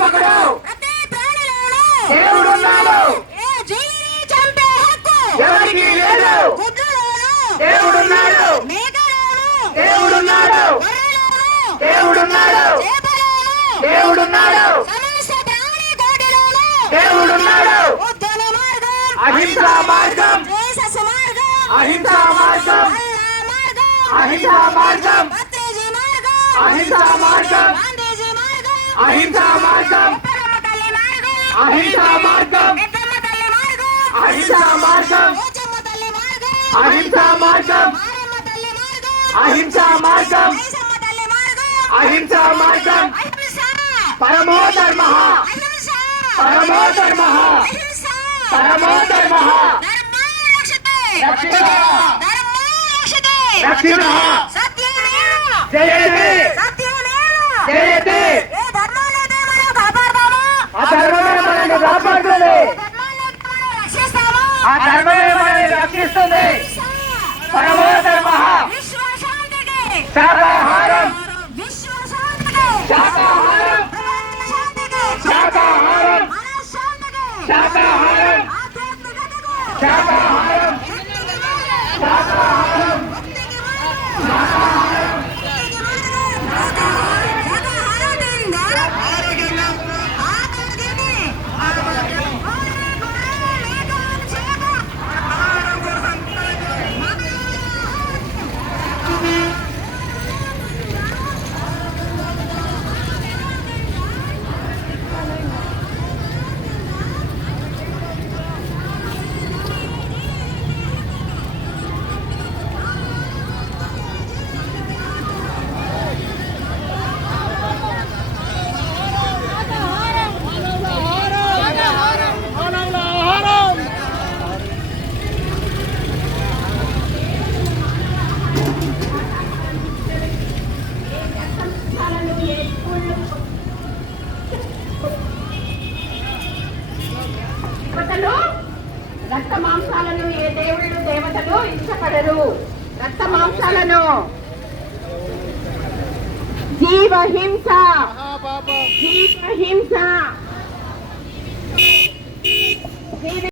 పకడో ప్రతి ప్రాణిలోనూ. ఏ జీవిని చంపే హక్కు. ఎవరికి లేదు. గుడ్లలోనూ మేకలోనూ. గొర్రెలోనూ. చేపలోనూ. సమస్త ప్రాణి కోటిలోనూ మార్గం. అహింస మార్గం. అహింస అహింస మార్గం. అహింస మార్గం. అహింస మార్గం. అహింస మార్గం. అహింస మార్గం. అహింస మార్గం. అహింస మార్గం. అహింస మార్గం. పరమో ధర్మ. పరమో ధర్మ. అహింస. పరమో ధర్మో. రక్షతే. సత్యమేవ జయతే! జయతే! ఆ ధర్మమే మనల్ని కాపాడుతుంది! ఆ ధర్మమే మనల్ని రక్షిస్తుంది! పరమో ధర్మ విశ్వశాంతికి రక్త మాంసాలను ఏ దేవుళ్ళు దేవతలు ఇష్టపడరు? రక్త మాంసాలను. జీవ హింస జీవ హింస జీవ